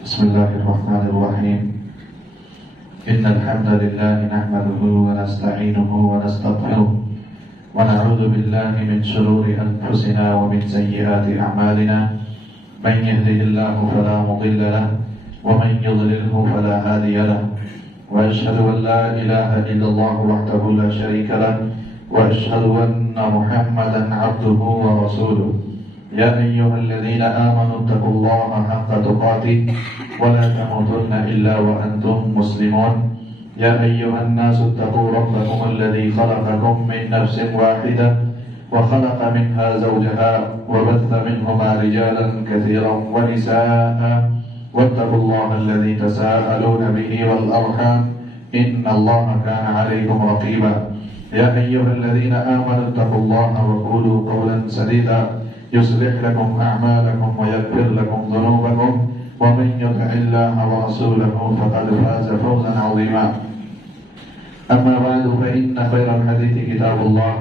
بسم الله الرحمن الرحيم. إن الحمد لله نحمده ونستعينه ونستغفره ونعوذ بالله من شرور أنفسنا ومن سيئات أعمالنا. من يهده الله فلا مضل له ومن يضلله فلا هادي له. وأشهد أن لا إله إلا الله وحده لا شريك له وأشهد أن محمدا عبده ورسوله. يا أيها الذين آمنوا اتقوا الله حق تقاته ولا تموتن إلا وأنتم مسلمون. يا أيها الناس اتقوا ربكم الذي خلقكم من نفس واحدة وخلق منها زوجها وبث منهما رجالا كثيرا ونساء واتقوا الله الذي تساءلون به والأرحام إن الله كان عليكم رقيبا. يا أيها الذين آمنوا اتقوا الله وقولوا قولا سديدا يصلح لكم أعمالكم ويغفر لكم ذنوبكم ومن يطع الله ورسوله فقد فاز فوزا عظيما. أما بعد فإن خير الحديث كتاب الله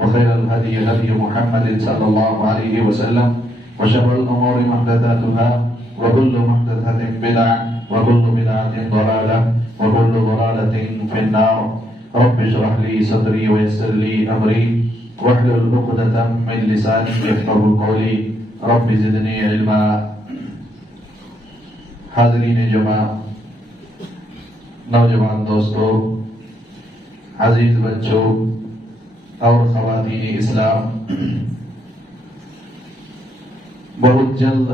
وخير الهدي هدي محمد صلى الله عليه وسلم وشر الأمور محدثاتها وكل محدثة بدعة وكل بدعة ضلالة وكل ضلالة في النار. رب اشرح لي صدري ويسر لي أمري واحلل عقدة من لساني يفقهوا قولي رب زدني علما. حاضرین جمع، نوجوان دوستوں، عزیز بچوں اور خواتین اسلام، بہت جلد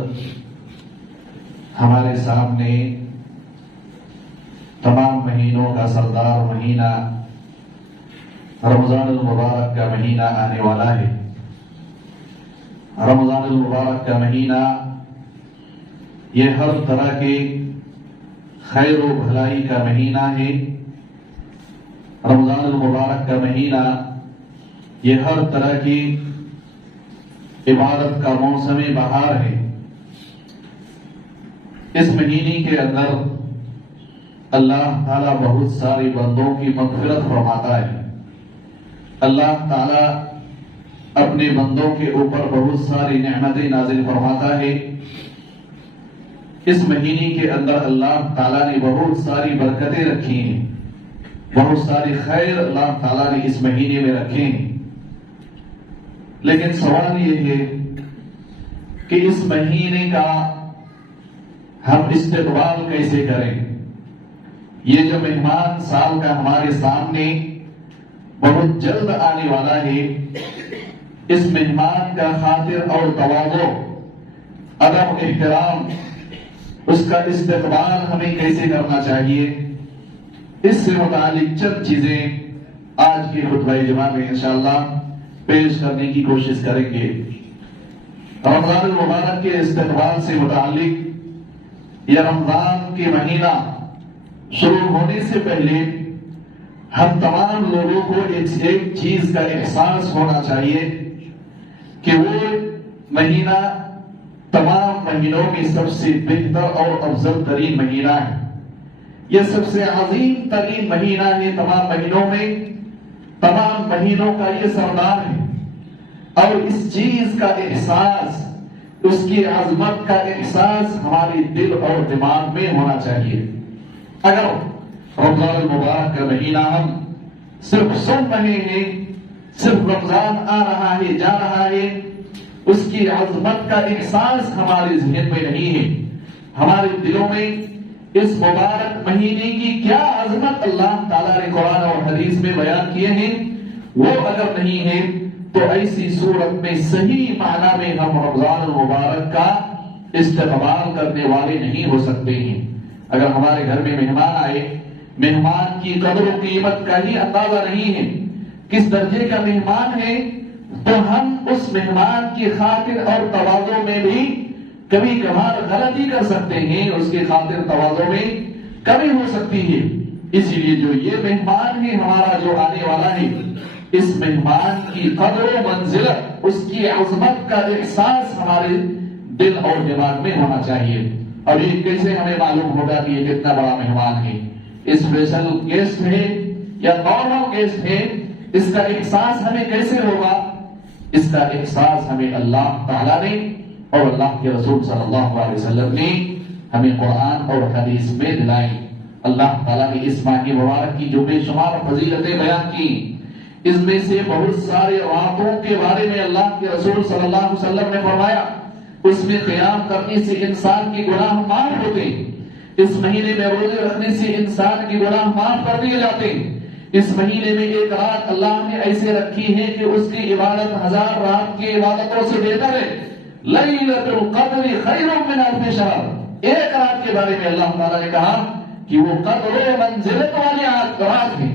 ہمارے سامنے تمام مہینوں کا سردار مہینہ رمضان المبارک کا مہینہ آنے والا ہے. رمضان المبارک کا مہینہ یہ ہر طرح کے خیر و بھلائی کا مہینہ ہے. رمضان المبارک کا مہینہ یہ ہر طرح کی عبادت کا موسم بہار ہے. اس مہینے کے اندر اللہ تعالیٰ بہت سارے بندوں کی مغفرت فرماتا ہے. اللہ تعالیٰ اپنے بندوں کے اوپر بہت ساری نعمتیں نازل فرماتا ہے. اس مہینے کے اندر اللہ تعالیٰ نے بہت ساری برکتیں رکھی ہیں، بہت ساری خیر اللہ تعالیٰ نے اس مہینے میں رکھے ہیں. لیکن سوال یہ ہے کہ اس مہینے کا ہم استقبال کیسے کریں؟ یہ جو مہمان سال کا ہمارے سامنے بہت جلد آنے والا ہے، اس مہمان کا خاطر اور تواضع، ادب، احترام، اس کا استقبال ہمیں کیسے کرنا چاہیے، اس سے متعلق چند چیزیں آج کی خطبہ جمعہ میں انشاءاللہ پیش کرنے کی کوشش کریں گے. رمضان المبارک کے استقبال سے متعلق یہ رمضان کے مہینہ شروع ہونے سے پہلے ہم تمام لوگوں کو ایک چیز کا احساس ہونا چاہیے کہ وہ مہینہ تمام مہینوں میں سب سے بہتر اور افضل ترین مہینہ ہے. یہ سب سے عظیم ترین مہینہ ہے تمام مہینوں میں، تمام مہینوں کا یہ سردار ہے. اور اس چیز کا احساس، اس کی عظمت کا احساس ہمارے دل اور دماغ میں ہونا چاہیے. اگر رمضان المبارک کا مہینہ ہم صرف سن رہے ہیں، صرف رمضان آ رہا ہے جا رہا ہے، اس کی عظمت کا احساس ہمارے ذہن میں نہیں ہے، ہمارے دلوں میں اس مبارک مہینے کی کیا عظمت اللہ تعالیٰ نے قرآن اور حدیث میں بیان کیے ہیں وہ اگر نہیں ہے تو ایسی صورت میں صحیح معنی میں ہم رمضان المبارک کا استقبال کرنے والے نہیں ہو سکتے ہیں. اگر ہمارے گھر میں مہمان آئے، مہمان کی قدر و قیمت کا ہی اندازہ نہیں ہے، کس درجے کا مہمان ہے، تو ہم اس مہمان کی خاطر اور تواضع میں بھی کبھی کبھار غلطی کر سکتے ہیں، اس کی خاطر تواضع میں کمی ہو سکتی ہے. اسی لیے جو یہ مہمان ہے ہمارا جو آنے والا ہے، اس مہمان کی قدر و منزلت، اس کی عظمت کا احساس ہمارے دل اور دماغ میں ہونا چاہیے. اور یہ کیسے ہمیں معلوم ہوگا کہ یہ کتنا بڑا مہمان ہے؟ اسپیشل گیسٹ ہے یا نارمل گیسٹ ہے، اس کا احساس ہمیں کیسے ہوگا؟ اس کا احساس ہمیں اللہ تعالیٰ نے اور اللہ کے رسول صلی اللہ علیہ وسلم نے ہمیں قرآن اور حدیث میں دلائیں۔ اللہ تعالیٰ نے اس ماہ مبارک کی جو بے شمار فضیلتیں بیان کی، اس میں سے بہت سارے راتوں کے بارے میں اللہ کے رسول صلی اللہ علیہ وسلم نے فرمایا اس میں قیام کرنے سے انسان کے گناہ معاف ہوتے ہیں، اس مہینے میں روزے رکھنے سے انسان کے گناہ معاف کر دیے جاتے ہیں، اس مہینے میں ایک رات اللہ نے ایسے رکھی ہے کہ اس کی عبادت 1000 رات کی عبادتوں سے بہتر ہے۔ لیلۃ القدر خیر من الف شہر، ایک رات کے بارے میں اللہ تعالیٰ نے کہا کہ وہ قدر و منزلت والی رات ہے،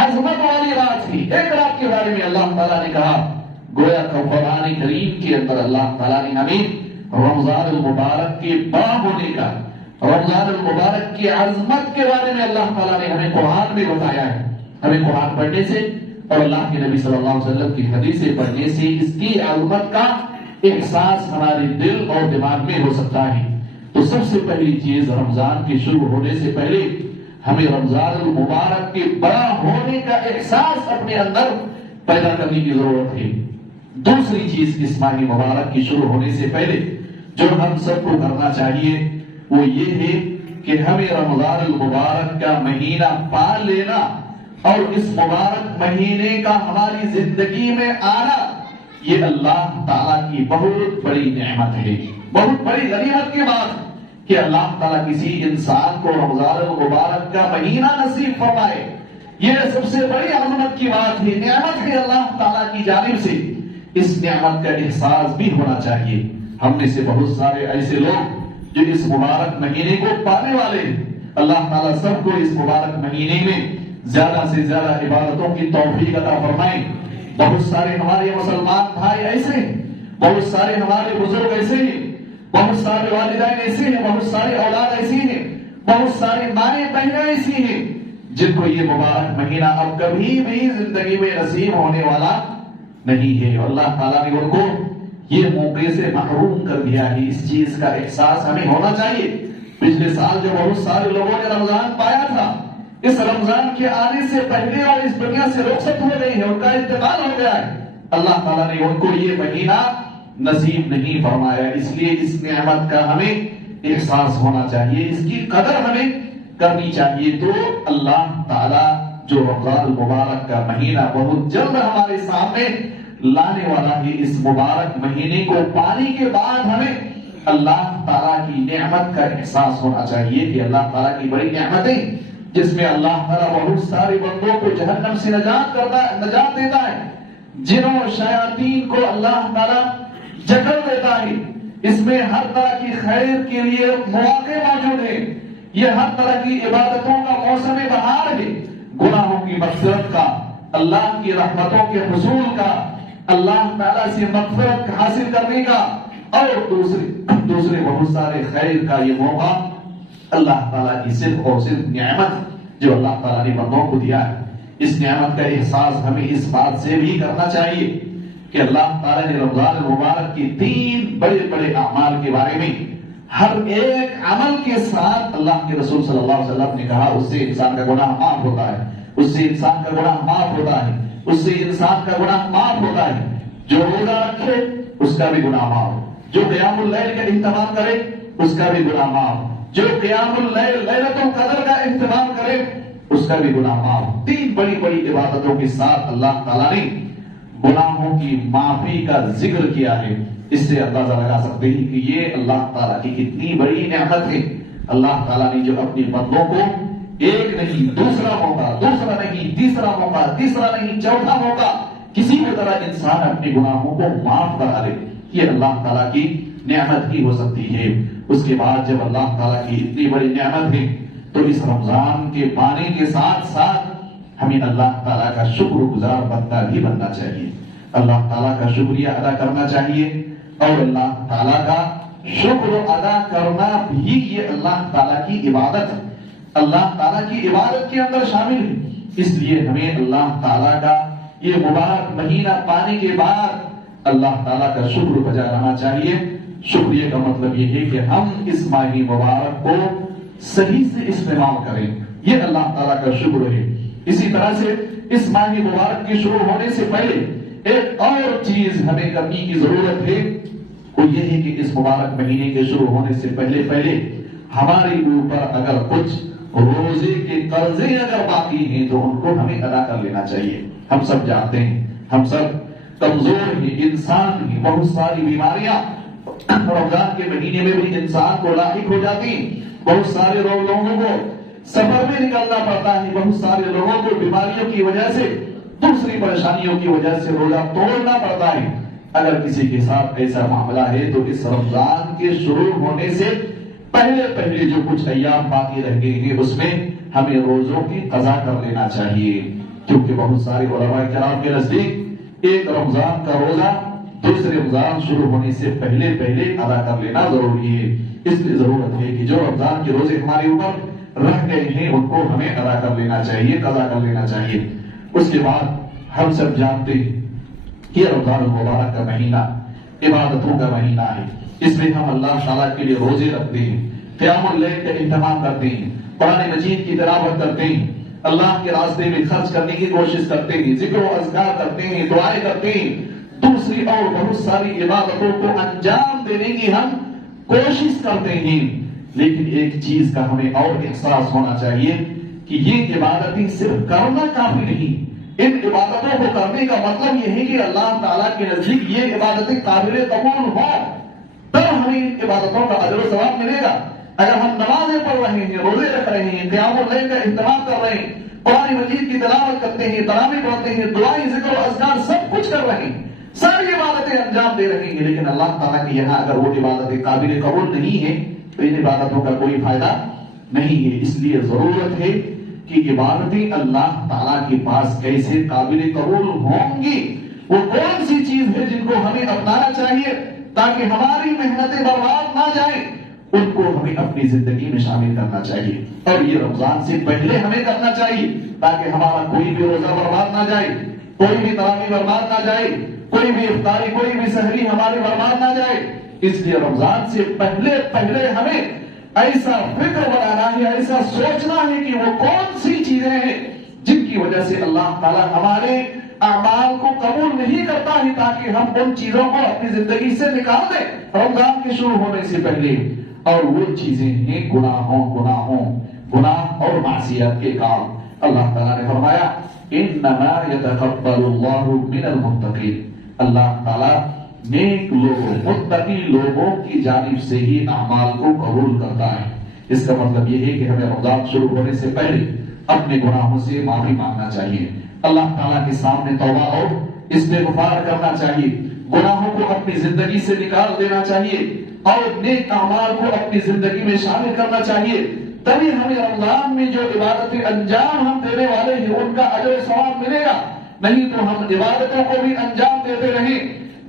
عظمت والی رات ہے۔ ایک رات کے بارے میں اللہ تعالیٰ نے کہا، گویا کہ قرآن کریم کے اندر اللہ تعالیٰ نے ہمیں رمضان المبارک کے بڑا ہونے کا، رمضان المبارک کی عظمت کے بارے میں اللہ تعالیٰ نے ہمیں قرآن میں بتایا ہے۔ ہمیں قرآن پڑھنے سے اور اللہ کے نبی صلی اللہ علیہ وسلم کی حدیثیں پڑھنے سے اس کی عظمت کا احساس ہمارے دل اور دماغ میں ہو سکتا ہے۔ تو سب سے پہلی چیز رمضان کے شروع ہونے سے پہلے ہمیں رمضان المبارک کے بڑا ہونے کا احساس اپنے اندر پیدا کرنے کی ضرورت ہے۔ دوسری چیز اس ماہ مبارک کی شروع ہونے سے پہلے جو ہم سب کو کرنا چاہیے وہ یہ ہے کہ ہمیں رمضان المبارک کا مہینہ پال لینا اور اس مبارک مہینے کا ہماری زندگی میں آنا یہ اللہ تعالیٰ کی بہت بڑی نعمت ہے، بہت بڑی غنیمت کی بات کہ اللہ تعالیٰ کسی انسان کو رمضان المبارک کا مہینہ نصیب فرمائے۔ یہ سب سے بڑی عظمت کی بات ہے، نعمت ہے اللہ تعالیٰ کی جانب سے۔ اس نعمت کا احساس بھی ہونا چاہیے۔ ہم میں سے بہت سارے ایسے لوگ جو اس مبارک مہینے کو پانے والے ہیں، اللہ تعالیٰ سب کو اس مبارک مہینے میں زیادہ سے زیادہ عبادتوں کی توفیق عطا فرمائیں۔ بہت سارے ہمارے مسلمان بھائی ایسے ہیں، بہت سارے ہمارے بزرگ ایسے ہیں، بہت سارے والدین ایسے ہیں، بہت سارے اولاد ایسی ہیں، بہت سارے مائیں بہنیں ایسی ہیں جن کو یہ مبارک مہینہ اب کبھی بھی زندگی میں نصیب ہونے والا نہیں ہے۔ اللہ تعالیٰ نے ان کو یہ موقع سے محروم کر دیا ہے۔ اس چیز کا احساس ہمیں ہونا چاہیے۔ پچھلے سال جو بہت سارے لوگوں نے رمضان پایا تھا، اس رمضان کے آنے سے پہلے اور اس دنیا سے رخصت ہو گئی ہے، ان کا انتقال ہو گیا ہے۔ اللہ تعالیٰ نے ان کو یہ مہینہ نصیب نہیں فرمایا، اس لیے اس نعمت کا ہمیں احساس ہونا چاہیے، اس کی قدر ہمیں کرنی چاہیے۔ تو اللہ تعالیٰ جو رمضان المبارک کا مہینہ بہت جلد ہمارے سامنے لانے والا ہے، اس مبارک مہینے کو پانے کے بعد ہمیں اللہ تعالیٰ کی نعمت کا احساس ہونا چاہیے کہ اللہ تعالیٰ کی بڑی نعمتیں جس میں اللہ تعالیٰ بہت سارے بندوں کو جہنم سے نجات دیتا ہے، جنوں شیاطین کو اللہ تعالیٰ جکڑ دیتا ہے، اس میں ہر طرح کی خیر کے لیے مواقع موجود ہیں، یہ ہر طرح کی عبادتوں کا موسم بہار ہے، گناہوں کی مغفرت کا، اللہ کی رحمتوں کے حصول کا، اللہ تعالیٰ سے مغفرت حاصل کرنے کا اور دوسرے بہت سارے خیر کا یہ موقع اللہ تعالیٰ کی صرف اور صرف نعمت جو اللہ تعالیٰ نے بندوں کو دیا ہے۔ اس نعمت کا احساس ہمیں اس بات سے بھی کرنا چاہیے کہ اللہ تعالیٰ نے رمضان المبارک کی 3 بڑے بڑے اعمال کے بارے میں ہر ایک عمل کے ساتھ اللہ کے رسول صلی اللہ علیہ وسلم نے کہا اس سے انسان کا گناہ معاف ہوتا ہے، اس سے انسان کا گناہ معاف ہوتا ہے، اس سے انسان کا گناہ معاف ہوتا ہے۔ جو روزہ رکھے اس کا بھی گناہ معاف، جو قیام اللیل کا اہتمام کرے اس کا بھی گناہ معاف، جو قیام اللیل لیلۃ القدر کا اہتمام کرے اس کا بھی گناہ معاف۔ 3 بڑی بڑی عبادتوں کے ساتھ اللہ تعالیٰ نے گناہوں کی معافی کا ذکر کیا ہے۔ اس سے اندازہ لگا سکتے ہیں کہ یہ اللہ تعالیٰ کی کتنی بڑی نعمت ہے۔ اللہ تعالیٰ نے جو اپنے بندوں کو ایک نہیں دوسرا موقع، دوسرا نہیں تیسرا موقع، تیسرا نہیں چوتھا موقع کسی بھی طرح انسان اپنے گناہوں کو معاف کرا لے، یہ اللہ تعالیٰ کی نعمت ہی ہو سکتی ہے۔ اس کے بعد جب اللہ تعالیٰ کی اتنی بڑی نعمت ہے تو اس رمضان کے پانے کے ساتھ ساتھ ہمیں اللہ تعالیٰ کا شکر گزار بندہ بھی بننا چاہیے، اللہ تعالیٰ کا شکریہ ادا کرنا چاہیے، اور اللہ تعالیٰ کا شکر ادا کرنا بھی یہ اللہ تعالیٰ کی عبادت ہے، اللہ تعالیٰ کی عبادت کے اندر شامل ہے۔ اس لیے ہمیں اللہ تعالیٰ کا یہ مبارک مہینہ پانے کے بعد اللہ تعالیٰ کا شکر بجا لانا چاہیے۔ شکریہ کا مطلب یہ ہے کہ ہم اس ماہ مبارک کو صحیح سے استعمال کریں، یہ اللہ تعالیٰ کا شکر ہے۔ اسی طرح سے اس ماہ مبارک کے شروع ہونے سے پہلے ایک اور چیز ہمیں کرنے کی ضرورت ہے، وہ یہ ہے کہ اس مبارک مہینے کے شروع ہونے سے پہلے ہمارے اوپر اگر کچھ روزے کے قرضے اگر باقی ہیں تو ان کو ہمیں ادا کر لینا چاہیے. ہم سب جانتے ہیں، ہم سب کمزور ہیں، انسان ہیں، بہت ساری بیماریاں رمضان کے مہینے میں بھی انسان کو لاحق ہو جاتی ہیں. بہت سارے لوگوں کو سفر میں نکلنا پڑتا ہے، بہت سارے لوگوں کو بیماریوں کی وجہ سے، دوسری پریشانیوں کی وجہ سے روزہ توڑنا پڑتا ہے. اگر کسی کے ساتھ ایسا معاملہ ہے تو اس رمضان کے شروع ہونے سے پہلے جو کچھ ایام باقی رہ گئے ہیں اس میں ہمیں روزوں کی قضا کر لینا چاہیے. کیونکہ بہت سارے علماء کرام کے نزدیک ایک رمضان کا روزہ دوسرے رمضان شروع ہونے سے پہلے ادا کر لینا ضروری ہے. اس لیے ضرورت ہے کہ جو رمضان کے روزے ہمارے اوپر رہ گئے ہیں ان کو ہمیں ادا کر لینا چاہیے، قضا کر لینا چاہیے. اس کے بعد ہم سب جانتے ہیں کہ رمضان المبارک کا مہینہ عبادتوں کا مہینہ ہے. اس میں ہم اللہ تعالیٰ کے لیے روزے رکھتے ہیں، قیام اللیل کا اہتمام کرتے ہیں، قرآن مجید کی تلاوت کرتے ہیں، اللہ کے راستے میں خرچ کرنے کی کوشش کرتے ہیں، ذکر و اذکار کرتے ہیں، دعائیں کرتے ہیں، دوسری اور بہت ساری عبادتوں کو انجام دینے کی ہم کوشش کرتے ہیں. لیکن ایک چیز کا ہمیں اور احساس ہونا چاہیے کہ یہ عبادتیں صرف کرنا کافی نہیں. ان عبادتوں کو کرنے کا مطلب یہ ہے کہ اللہ تعالیٰ کے نزدیک یہ عبادتیں قابل قبول ہوں، تب ہمیں ان عبادتوں کا اجر و ثواب ملے گا. اگر ہم نمازیں پڑھ رہے ہیں، روزے رکھ رہے ہیں، قیام اللیل کا اہتمام کر رہے ہیں، قرآن مجید کی تلاوت کرتے ہیں، تراویح پڑھتے ہیں، دعائیں، ذکر و اذکار سب کچھ کر رہے ہیں، ساری عبادتیں انجام دے رہے ہیں، لیکن اللہ تعالیٰ کے یہاں اگر وہ عبادتیں قابل قبول نہیں ہیں تو ان عبادتوں کا کوئی فائدہ نہیں ہے. اس لیے ضرورت ہے کہ عبادتیں اللہ تعالیٰ کے پاس کیسے قابل قبول ہوں گی، وہ کون سی چیز ہے جن کو ہمیں اپنانا چاہیے تاکہ ہماری محنتیں برباد نہ جائیں، ان کو ہمیں اپنی زندگی میں شامل کرنا چاہیے. اور یہ رمضان سے پہلے ہمیں کرنا چاہیے تاکہ ہمارا کوئی بھی روزہ برباد نہ جائے، کوئی بھی تراویح برباد نہ جائے، کوئی بھی افطاری، کوئی بھی سحری ہماری برباد نہ جائے. اس لیے رمضان سے پہلے ہمیں ایسا فکر بنانا ہے، ایسا سوچنا ہے کہ وہ کون سی چیزیں ہیں جن کی وجہ سے اللہ تعالیٰ ہمارے اعمال کو قبول نہیں کرتا ہے، تاکہ ہم ان چیزوں کو اپنی زندگی سے نکال دیں رمضان کے شروع ہونے سے پہلے. اور وہ چیزیں ہیں گناہ اور معصیت کے کام. اللہ تعالیٰ نے فرمایا انما يتقبل الله من المتقين، اللہ تعالیٰ نیک لوگوں، متقی لوگوں کی جانب سے ہی اعمال کو قبول کرتا ہے. اس کا مطلب یہ ہے کہ ہمیں رمضان شروع ہونے سے پہلے اپنے گناہوں سے معافی مانگنا چاہیے، اللہ تعالیٰ کے سامنے توبہ اور استغفار کرنا چاہیے، گناہوں کو اپنی زندگی سے نکال دینا چاہیے اور نیک اعمال کو اپنی زندگی میں شامل کرنا چاہیے. تبھی ہمیں رمضان میں جو عبادتیں انجام ہم دینے والے ہیں ان کا اجر و ثواب ملے گا. نہیں تو ہم عبادتوں کو بھی انجام دیتے رہیں،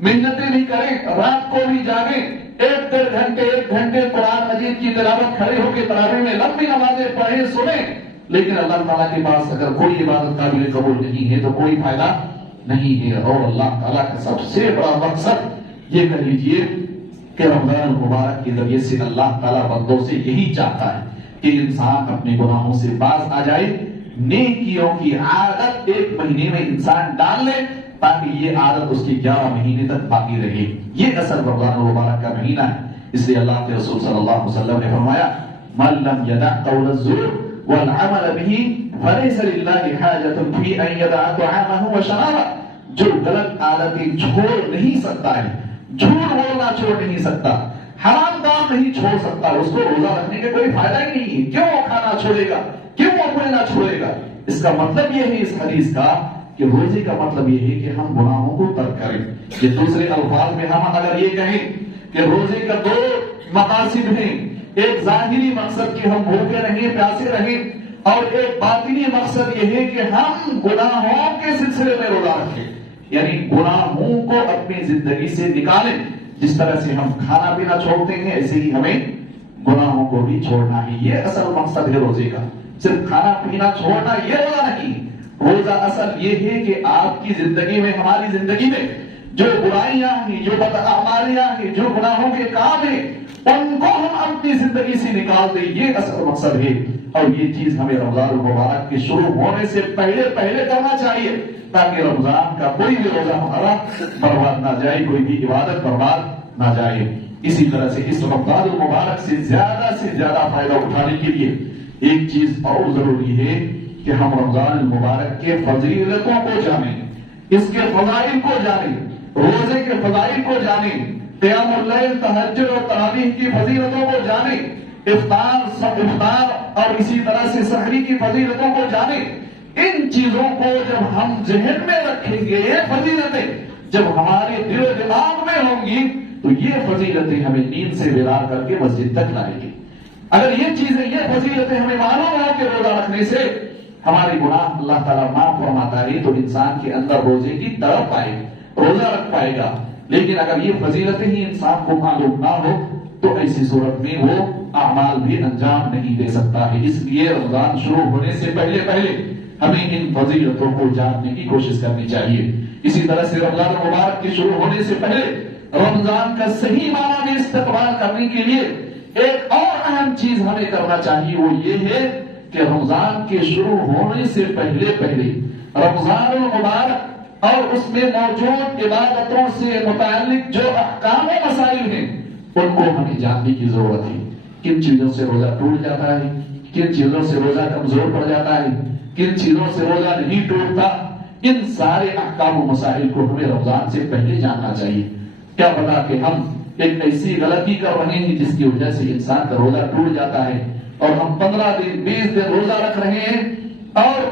محنتیں بھی کریں، رات کو بھی جاگیں، 1 گھنٹے قرآن مجید کی تلاوت کھڑے ہو کے تراویح میں لمبی نمازیں پڑھیں، سنیں، لیکن اللہ تعالیٰ کے پاس اگر کوئی عبادت قابل قبول نہیں ہے تو کوئی فائدہ نہیں ہے. اور اللہ تعالیٰ کا سب سے بڑا مقصد یہ کہہ لیجیے کہ رمضان المبارک کے ذریعے سے اللہ تعالیٰ بندوں سے یہی چاہتا ہے کہ انسان اپنے گناہوں سے باز آ جائے، نیکیوں کی عادت 1 مہینے میں انسان ڈال لے تاکہ یہ عادت اس کی 11 مہینے تک باقی رہے. یہ اصل رمضان المبارک کا مہینہ ہے. اس لیے اللہ کے رسول صلی اللہ علیہ وسلم نے فرمایا من لم يدع قول الزور والعمل به فليس لله حاجة في ان يدع طعامه وشرابه. جو غلط عادتیں چھوڑ نہیں سکتا ہے، جھوٹ بولنا چھوڑ نہیں سکتا، حرام کام نہیں چھوڑ سکتا، اس کو روزہ رکھنے کا کوئی فائدہ ہی نہیں ہے. کیوں وہ کھانا چھوڑے گا، کیوں وہ بولنا چھوڑے گا؟ اس کا مطلب یہ ہے اس حدیث کا کہ روزے کا مطلب یہ ہے کہ ہم گناہوں کو ترک کریں. یہ دوسرے الفاظ میں ہم اگر یہ کہیں کہ روزے کا 2 مقاصد ہیں، ایک ظاہری مقصد کہ ہم بھوکے رہیں، پیاسے رہیں، اور ایک باطنی مقصد یہ ہے کہ ہم گناہوں کے سلسلے میں روزہ رکھیں، یعنی گناہوں کو اپنی زندگی سے نکالیں. جس طرح سے ہم کھانا پینا چھوڑتے ہیں ایسے ہی ہمیں گناہوں کو بھی چھوڑنا ہے. یہ اصل مقصد ہے روزے کا. صرف کھانا پینا چھوڑنا یہ روزہ نہیں. روزہ اصل یہ ہے کہ آپ کی زندگی میں، ہماری زندگی میں جو برائیاں ہیں، جو بدعمالیاں ہیں، جو گناہوں کے کام ہیں، ان کو ہم اپنی زندگی سے نکال دیں. یہ اصل مقصد ہے. اور یہ چیز ہمیں رمضان المبارک کے شروع ہونے سے پہلے کرنا چاہیے تاکہ رمضان کا کوئی بھی روزہ ہمارا برباد نہ جائے، کوئی بھی عبادت برباد نہ جائے. اسی طرح سے اس رمضان المبارک سے زیادہ فائدہ اٹھانے کے لیے ایک چیز اور ضروری ہے کہ ہم رمضان المبارک کے فضیلتوں کو جانیں، اس کے فضائل کو جانیں، روزے کے فضائل کو جانیں، قیام اللیل، تہجد اور تراویح کی فضیلتوں کو جانیں، افطار اور اسی طرح سے سحری کی فضیلتوں کو جانیں۔ ان چیزوں کو جب ہم ذہن میں رکھیں گے، یہ فضیلتیں جب ہمارے دل و دماغ میں ہوں گی تو یہ فضیلتیں ہمیں نیند سے بیدار کر کے مسجد تک لائیں گی۔ اگر یہ چیزیں، یہ فضیلتیں ہمیں معلوم ہو کہ روزہ رکھنے سے ہمارے گناہ اللہ تعالیٰ معاف فرماتا ہے تو انسان کے اندر روزے کی طرف آئے گا، روزہ رکھ پائے گا۔ لیکن اگر یہ فضیلتیں ہی انسان کو معلوم نہ ہو تو ایسی صورت میں وہ اعمال بھی انجام نہیں دے سکتا ہے۔ اس لیے رمضان شروع ہونے سے پہلے ہمیں ان فضیلتوں کو جاننے کی کوشش کرنی چاہیے۔ اسی طرح سے رمضان مبارک کے شروع ہونے سے پہلے رمضان کا صحیح معنی میں استقبال کرنے کے لیے ایک اور اہم چیز ہمیں کرنا چاہیے، وہ یہ ہے کہ رمضان کے شروع ہونے سے پہلے رمضان المبارک اور اس میں موجود عبادتوں سے متعلق جو احکام و مسائل ہیں ان کو ہمیں جاننے کی ضرورت ہے۔ کن چیزوں سے روزہ ٹوٹ جاتا ہے، کن چیزوں سے روزہ کمزور پڑ جاتا ہے، کن چیزوں سے روزہ نہیں ٹوٹتا، ان سارے احکام و مسائل کو ہمیں رمضان سے پہلے جاننا چاہیے۔ کیا پتا کہ ہم ایک ایسی غلطی کر رہے ہیں جس کی وجہ سے انسان کا روزہ ٹوٹ جاتا ہے اور ہم 15 دن 20 دن روزہ رکھ رہے ہیں اور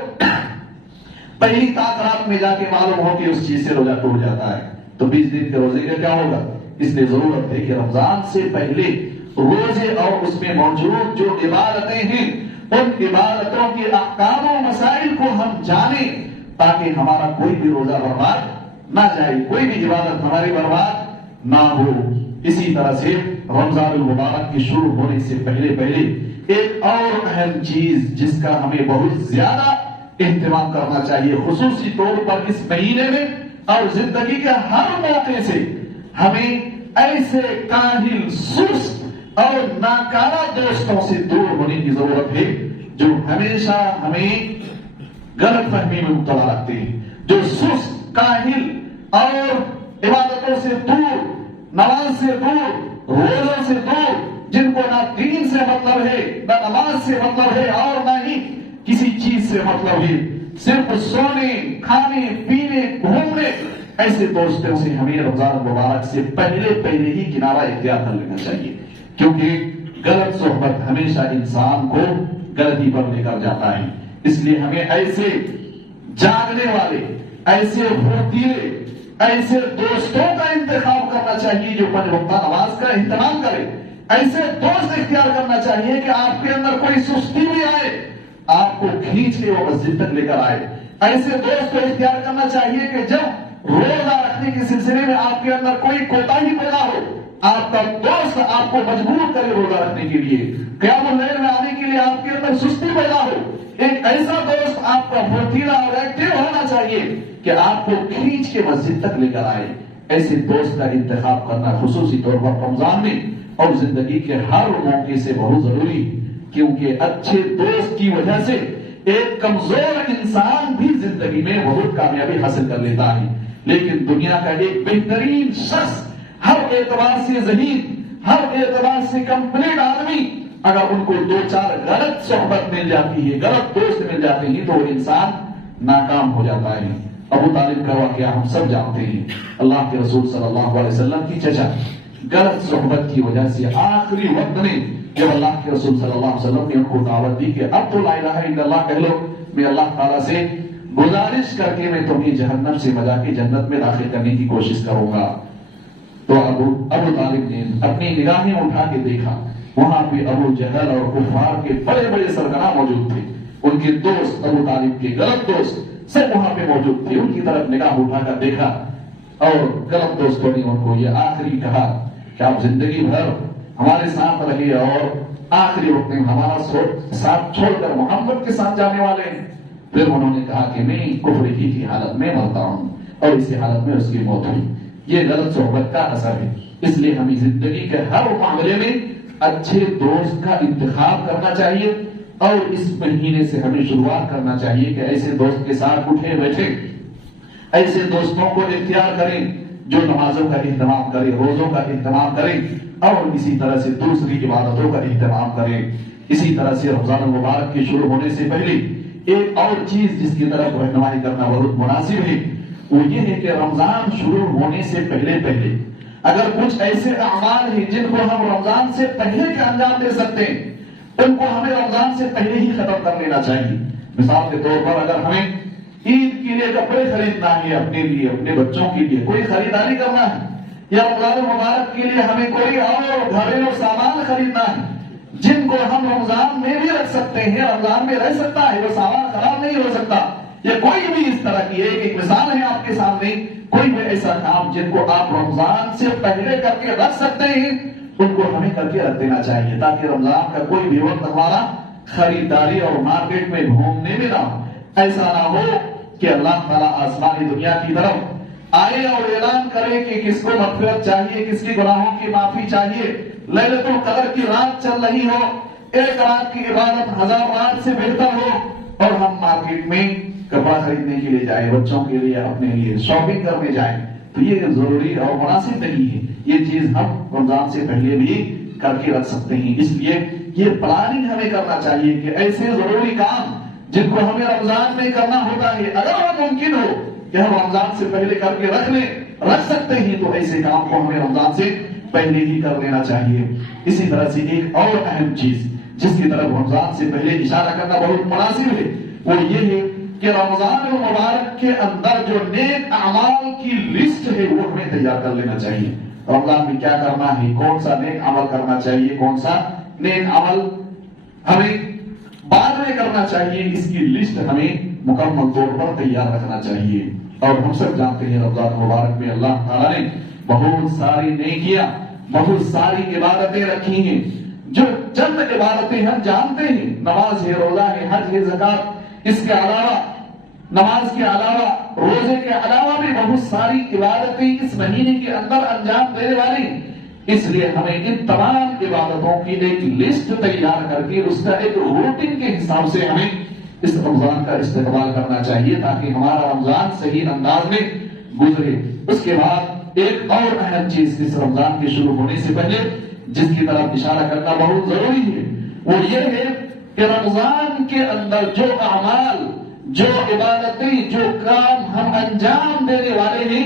پہلی رات میں جا کے معلوم ہو کہ اس چیز سے روزہ ٹوٹ جاتا ہے تو 20 دن کے روزے کا کیا ہوگا؟ اس لیے ضرورت ہے کہ رمضان سے پہلے روزے اور اس میں موجود جو عبادتیں ہیں ان عبادتوں کے احکام و مسائل کو ہم جانیں تاکہ ہمارا کوئی بھی روزہ برباد نہ جائے، کوئی بھی عبادت ہماری برباد نہ ہو۔ اسی طرح سے رمضان المبارک کے شروع ہونے سے پہلے ایک اور اہم چیز جس کا ہمیں بہت زیادہ اہتمام کرنا چاہیے، خصوصی طور پر اس مہینے میں اور زندگی کے ہر موقع سے ہمیں ایسے کاہل، سست اور ناکارہ دوستوں سے دور ہونے کی ضرورت ہے جو ہمیشہ ہمیں غلط فہمی میں مبتلا رکھتے ہیں، جو سست، کاہل اور عبادتوں سے دور، نماز سے دور، روزوں سے دور، جن کو نہ دین سے مطلب ہے، نہ نماز سے مطلب ہے اور نہ ہی کسی چیز سے مطلب ہے، صرف سونے، کھانے، پینے، گھومنے، ایسے دوستوں سے ہمیں رمضان مبارک سے پہلے ہی کنارہ اختیار کر لینا چاہیے، کیونکہ غلط صحبت ہمیشہ انسان کو غلطی پر لے کر جاتا ہے۔ اس لیے ہمیں ایسے جاگنے والے، ایسے پھرتیلے، ایسے دوستوں کا انتخاب کرنا چاہیے جو پنج وقتہ نماز کا اہتمام کرے۔ ایسے دوست اختیار کرنا چاہیے کہ آپ کے اندر کوئی سستی بھی آئے آپ کو کھینچ کے وہ مسجد تک لے کر آئے۔ ایسے دوست کو اختیار کرنا چاہیے کہ جب روزہ رکھنے کے سلسلے میں آپ کے اندر کوئی کوتاہی پیدا ہو، آپ کا دوست آپ کو مجبور کرے روزہ رکھنے کے لیے، قیام اللیل میں آنے کے لیے آپ کے اندر سستی پیدا ہو، ایک ایسا دوست آپ کا پھرتیلا اور ایکٹیو ہونا چاہیے کہ آپ کو کھینچ کے مسجد تک لے کر آئے۔ ایسے دوست کا انتخاب کرنا خصوصی طور پر رمضان میں اور زندگی کے ہر موقع سے بہت ضروری، کیونکہ اچھے دوست کی وجہ سے ایک کمزور انسان بھی زندگی میں بہت کامیابی حاصل کر لیتا ہے، لیکن دنیا کا ایک بہترین شخص، ہر اعتبار سے ذہین، ہر اعتبار سے کمپلیٹ آدمی، اگر ان کو 2-4 غلط صحبت مل جاتی ہے، غلط دوست مل جاتے ہیں تو وہ انسان ناکام ہو جاتا ہے۔ ابو طالب کا واقعہ ہم سب جانتے ہیں، اللہ کے رسول صلی اللہ علیہ وسلم کی چچا غلط صحبت کی وجہ سے آخری وقت میں جب اللہ کے رسول صلی اللہ علیہ وسلم نے ان کو دعوت دی کہ اب تو لا الہ الا اللہ کہہ لو، میں اللہ تعالیٰ سے گزارش کر کے میں تمہیں جہنم سے بچا کے جنت میں داخل کرنے کی کوشش کروں گا، تو ابو طالب نے اپنی نگاہیں اٹھا کے دیکھا، وہاں پہ ابو جہل اور کفار کے بڑے بڑے سرگنا موجود تھے، ان کے دوست، ابو طالب کے غلط دوست سب وہاں پہ موجود تھے۔ ان کی طرف نگاہ اٹھا کر دیکھا اور غلط دوستوں نے ان کو یہ آخری کہا کہ آپ زندگی بھر ہمارے ساتھ رہے اور آخری وقت میں ہمارا ساتھ چھوڑ کر محمد کے ساتھ جانے والے ہیں۔ پھر انہوں نے کہا کہ میں کفر ہی کی حالت میں مرتا ہوں اور اسی حالت میں اس کی موت ہوئی۔ یہ غلط صحبت کا اثر ہے، اس لیے ہمیں زندگی کے ہر معاملے میں اچھے دوست کا انتخاب کرنا چاہیے اور اس مہینے سے ہمیں شروعات کرنا چاہیے کہ ایسے دوست کے ساتھ اٹھے بیٹھے، ایسے دوستوں کو اختیار کریں جو نمازوں کا اہتمام کریں، روزوں کا اہتمام کریں اور اسی طرح سے دوسری عبادتوں کا اہتمام کریں. اسی طرح سے رمضان المبارک کے شروع ہونے سے پہلے ایک اور چیز جس کی طرف رہنمائی کرنا بہت مناسب ہے وہ یہ ہے کہ رمضان شروع ہونے سے پہلے اگر کچھ ایسے اعمال ہیں جن کو ہم رمضان سے پہلے کے انجام دے سکتے ہیں ان کو ہمیں رمضان سے پہلے ہی ختم کر لینا چاہیے. مثال کے طور پر اگر ہمیں عید کے لیے کپڑے خریدنا ہے، اپنے لیے اپنے بچوں کے لیے کوئی خریداری کرنا ہے، یا رمضان مبارک کے لیے ہمیں کوئی اور گھریلو سامان خریدنا ہے جن کو ہم رمضان میں بھی رکھ سکتے ہیں، رمضان میں رہ سکتا ہے، وہ سامان خراب نہیں ہو سکتا، یا کوئی بھی اس طرح کی ایک مثال ہے آپ کے سامنے، کوئی بھی ایسا کام جن کو آپ رمضان سے پہلے کر کے رکھ سکتے ہیں ان کو ہمیں کر کے رکھ دینا چاہیے تاکہ رمضان کا کوئی بھی وقت ہمارا خریداری اور مارکیٹ میں گھومنے میں نہ ہو. ایسا نہ ہو کہ اللہ تعالیٰ آسمانی دنیا کی طرف آئے اور اعلان کرے کہ کس کو مغفرت چاہیے، کس کی گناہوں کی معافی چاہیے، لیلۃ القدر کی رات چل رہی ہو، ایک رات کی عبادت 1000 رات سے بہتر ہو، اور ہم مارکیٹ میں کپڑا خریدنے کے لیے جائیں، بچوں کے لیے اپنے لیے شاپنگ کرنے جائیں، تو یہ ضروری اور مناسب نہیں ہے. یہ چیز ہم رمضان سے پہلے بھی کر کے رکھ سکتے ہیں. اس لیے یہ پلاننگ ہمیں کرنا چاہیے کہ ایسے ضروری کام جن کو ہمیں رمضان میں کرنا ہوتا ہے اگر وہ ممکن ہو کہ ہم رمضان سے پہلے کر کے رکھ سکتے ہیں تو ایسے کام کو ہمیں رمضان سے پہلے ہی کر لینا چاہیے. اسی طرح سے ایک اور اہم چیز جس کی طرف رمضان سے پہلے اشارہ کرنا بہت مناسب ہے وہ یہ ہے کہ رمضان المبارک کے اندر جو نیک اعمال کی لسٹ ہے وہ ہمیں تیار کر لینا چاہیے. رمضان میں کیا کرنا ہے، کون سا نیک عمل کرنا چاہیے، کون سا نیک عمل ہمیں بعد میں کرنا چاہیے، اس کی لسٹ ہمیں مکمل طور پر تیار رکھنا چاہیے. اور ہم سب جانتے ہیں رمضان مبارک میں اللہ تعالیٰ نے بہت ساری نیکیاں، بہت ساری عبادتیں رکھی ہیں. جو چند عبادتیں ہم جانتے ہیں، نماز ہے، روزہ ہے، حج ہے، زکات، اس کے علاوہ نماز کے علاوہ روزے کے علاوہ بھی بہت ساری عبادتیں اس مہینے کے اندر انجام دینے والی. اس لیے ہمیں ان تمام عبادتوں کی ایک لسٹ تیار کر کے اس کا ایک روٹین کے حساب سے ہمیں اس رمضان کا استقبال کرنا چاہیے تاکہ ہمارا رمضان صحیح انداز میں گزرے. اس کے بعد ایک اور اہم چیز اس رمضان کے شروع ہونے سے پہلے جس کی طرف اشارہ کرنا بہت ضروری ہے وہ یہ ہے کہ رمضان کے اندر جو اعمال، جو عبادتیں، جو کام ہم انجام دینے والے ہیں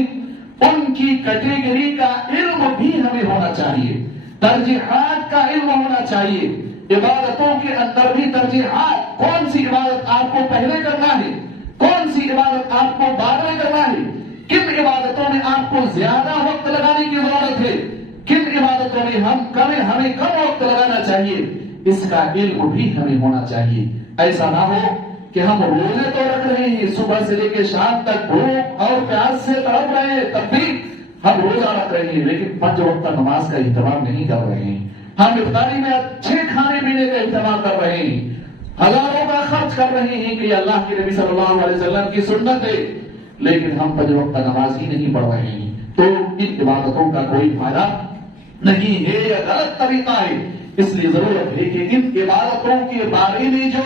ان کی کیٹیگری کا علم بھی ہمیں ہونا چاہیے، ترجیحات کا علم ہونا چاہیے. عبادتوں کے اندر بھی ترجیحات، کون سی عبادت آپ کو پہلے کرنا ہے، کون سی عبادت آپ کو بعد میں کرنا ہے، کن عبادتوں میں آپ کو زیادہ وقت لگانے کی ضرورت ہے، کن عبادتوں میں ہمیں کم وقت لگانا چاہیے، اس کا علم بھی ہمیں ہونا چاہیے. ایسا نہ ہو کہ ہم روزے تو رکھ رہے ہیں، صبح سے لے کے شام تک بھوک اور پیاس سے تڑپ رہے ہیں، تب بھی ہم روزہ رکھ رہے ہیں لیکن 5 وقت نماز کا اہتمام نہیں کر رہے ہیں. ہم افطاری میں اچھے کھانے پینے کا اہتمام کر رہے ہیں، ہزاروں کا خرچ کر رہے ہیں کہ اللہ کے نبی صلی اللہ علیہ وسلم کی سنت ہے، لیکن ہم 5 وقت نماز ہی نہیں پڑھ رہے ہیں. تو ان عبادتوں کا کوئی فائدہ نہیں ہے، یا غلط طریقہ ہے. اس لیے ضرورت ہے کہ ان عبادتوں کے بارے میں جو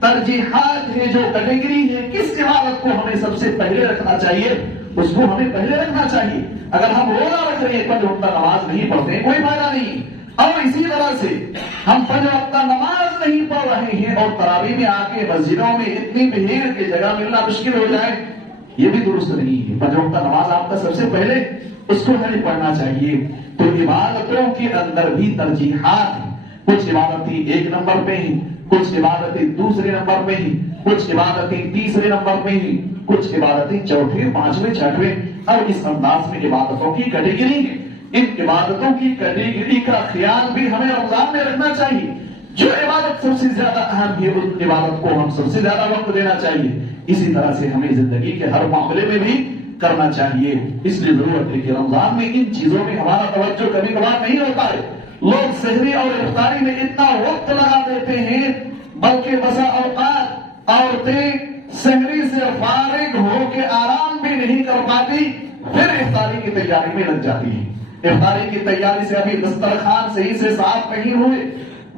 ترجیحات ہے، جو کیٹیگری ہے، کس عبادت کو ہمیں سب سے پہلے رکھنا چاہیے اس کو ہمیں پہلے رکھنا چاہیے. اگر ہم روزہ رکھ رہے ہیں 5 وقت نماز نہیں پڑھتے ہیں کوئی فائدہ نہیں. اور اسی طرح سے ہم 5 وقت نماز نہیں پڑھ رہے ہیں اور تراویح میں آ کے مسجدوں میں اتنی بھیڑ کی جگہ ملنا مشکل ہو جائے، یہ بھی درست نہیں ہے. 5 وقت نماز آپ کا سب سے پہلے اس کو ہمیں پڑھنا چاہیے. تو عبادتوں کے اندر بھی ترجیحات ہیں، کچھ عبادتیں 1 نمبر پہ ہیں، کچھ عبادتیں 2 نمبر پہ ہیں، کچھ عبادتیں 3 نمبر پہ ہیں، کچھ عبادتیں 4، 5، 6 اور اس انداز میں عبادتوں کی کیٹیگری ہے. ان عبادتوں کی کیٹیگری کا خیال بھی ہمیں رمضان میں رکھنا چاہیے. جو عبادت سب سے زیادہ اہم ہے اس عبادت کو ہم سب سے زیادہ وقت دینا چاہیے. اسی طرح سے ہمیں زندگی کے ہر معاملے میں بھی کرنا چاہیے. اس لیے ضرورت ہے کہ رمضان میں ان چیزوں میں ہمارا توجہ کبھی کبھار نہیں ہوتا ہے. لوگ سحری اور افطاری میں اتنا وقت لگا دیتے ہیں بلکہ بسا اوقات عورتیں سحری سے فارغ ہو کے آرام بھی نہیں کر پاتی، پھر افطاری کی تیاری میں لگ جاتی ہیں. افطاری کی تیاری سے ابھی دسترخوان صحیح سے صاف نہیں ہوئے،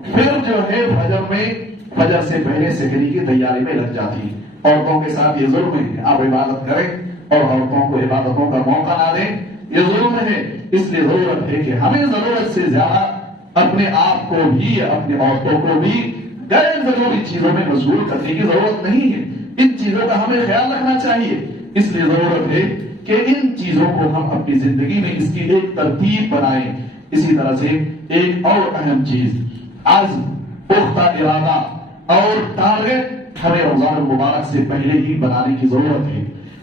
پھر جو ہے فجر سے پہلے سحری کی تیاری میں لگ جاتی ہیں. عورتوں کے ساتھ یہ ظلم ہے. آپ عبادت کریں اور عورتوں کو عبادتوں کا موقع نہ دیں، یہ ظلم ہے. اس لیے ضرورت ہے کہ ہمیں ضرورت سے زیادہ اپنے آپ کو بھی اپنی عورتوں کو بھی غیر ضروری چیزوں میں مشغول کرنے کی ضرورت نہیں ہے. ان چیزوں کا ہمیں خیال رکھنا چاہیے. اس لیے ضرورت ہے کہ ان چیزوں کو ہم اپنی زندگی میں اس کی ایک ترتیب بنائیں. اسی طرح سے ایک اور اہم چیز عزم، پختہ ارادہ اور ٹارگٹ ہمیں رمضان المبارک سے پہلے ہی بنانے کی ضرورت ہے.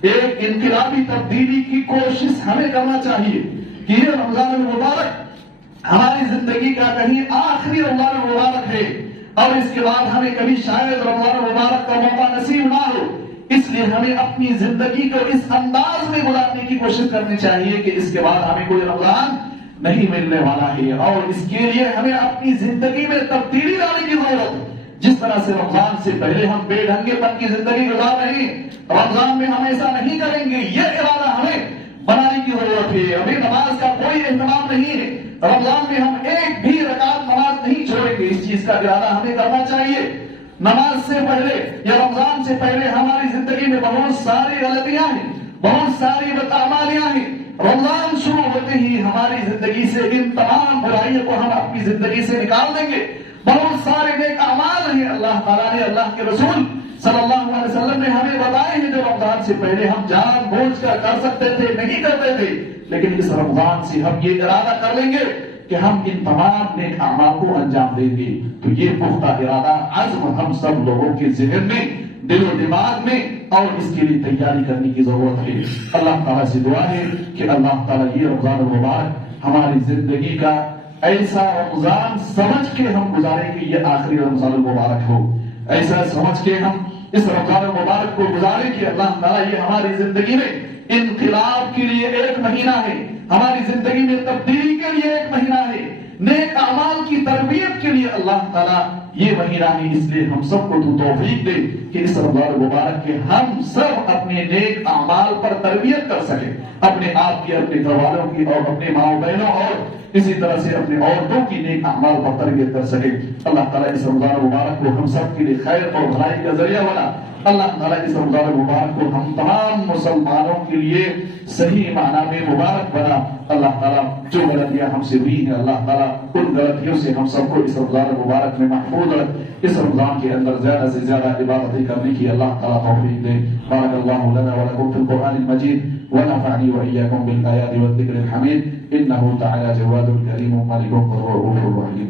ایک انقلابی تبدیلی کی کوشش ہمیں کرنا چاہیے کہ یہ رمضان المبارک ہماری زندگی کا کہیں آخری رمضان المبارک ہے اور اس کے بعد ہمیں کبھی شاید رمضان المبارک کا موقع نصیب نہ ہو. اس لیے ہمیں اپنی زندگی کو اس انداز میں گزارنے کی کوشش کرنی چاہیے کہ اس کے بعد ہمیں کوئی رمضان نہیں ملنے والا ہے. اور اس کے لیے ہمیں اپنی زندگی میں تبدیلی لانے کی ضرورت ہے. جس طرح سے رمضان سے پہلے ہم بے ڈھنگے پن کی زندگی گزار رہے ہیں، رمضان میں ہم ایسا نہیں کریں گے. یہ ارادہ ہمیں بنانے کی ضرورت ہے. ابھی نماز کا کوئی اہتمام نہیں ہے، رمضان میں ہم ایک بھی رکعت نماز نہیں چھوڑیں گے. اس چیز کا ارادہ ہمیں کرنا چاہیے. نماز سے پہلے یا رمضان سے پہلے ہماری زندگی میں بہت ساری غلطیاں ہیں، بہت ساری بدعمالیاں ہیں. رمضان شروع ہوتے ہی ہماری زندگی سے ان تمام برائیوں کو ہم اپنی زندگی سے نکال دیں گے. بہت سارے نیک اعمال ہیں اللہ تعالیٰ نے، اللہ کے رسول صلی اللہ علیہ وسلم نے ہمیں بتائے ہیں جو رمضان سے پہلے ہم جان بوجھ کر سکتے تھے، نہیں کرتے تھے. لیکن اس رمضان سے ہم یہ ارادہ کر لیں گے کہ ہم ان تمام نیک اعمال کو انجام دیں گے. تو یہ پختہ ارادہ عزم ہم سب لوگوں کے ذہن میں، دل و دماغ میں، اور اس کے لیے تیاری کرنے کی ضرورت ہے. اللہ تعالیٰ سے دعا ہے کہ اللہ تعالیٰ یہ رمضان المبارک ہماری زندگی کا ایسا رمضان سمجھ کے ہم گزاریں کہ یہ آخری رمضان المبارک ہو. ایسا سمجھ کے ہم اس رمضان المبارک کو گزاریں کہ اللہ تعالیٰ یہ ہماری زندگی میں انقلاب کے لیے ایک مہینہ ہے، ہماری زندگی میں تبدیلی کے لیے ایک مہینہ ہے، نیک اعمال کی تربیت کے لیے اللہ تعالیٰ یہ مہینہ ہے. اس لیے ہم سب کو تو توفیق دے کہ اس رمضان المبارک کے ہم سب اپنے نیک اعمال پر تربیت کر سکیں، اپنے آپ کی، اپنے گھر والوں کی، اور اپنے ماؤں بہنوں اور اسی طرح سے اپنے عورتوں کی نیک اعمال پر تربیت کر سکیں. اللہ تعالیٰ اس رمضان المبارک کو ہم سب کے لیے خیر اور بھلائی کا ذریعہ بنا. اللہ تعالیٰ اس رمضان المبارک کو ہم تمام مسلمانوں کے لیے صحیح معنی میں مبارک بنا. اللہ تعالیٰ جو غلطیاں ہم سے ہوئی ہیں اللہ تعالیٰ ان غلطیوں سے ہم سب کو اس رمضان المبارک میں محفوظ رکھ. اس رمضان کے اندر زیادہ سے زیادہ عبادتیں کرنے کی اللہ تعالیٰ توفیق دے. بارک اللہ لنا ولکم فی القرآن المجید ونفعني وإياكم بالآيات والذكر الحميد إنه تعالى جواد كريم ملك رؤوف رحيم.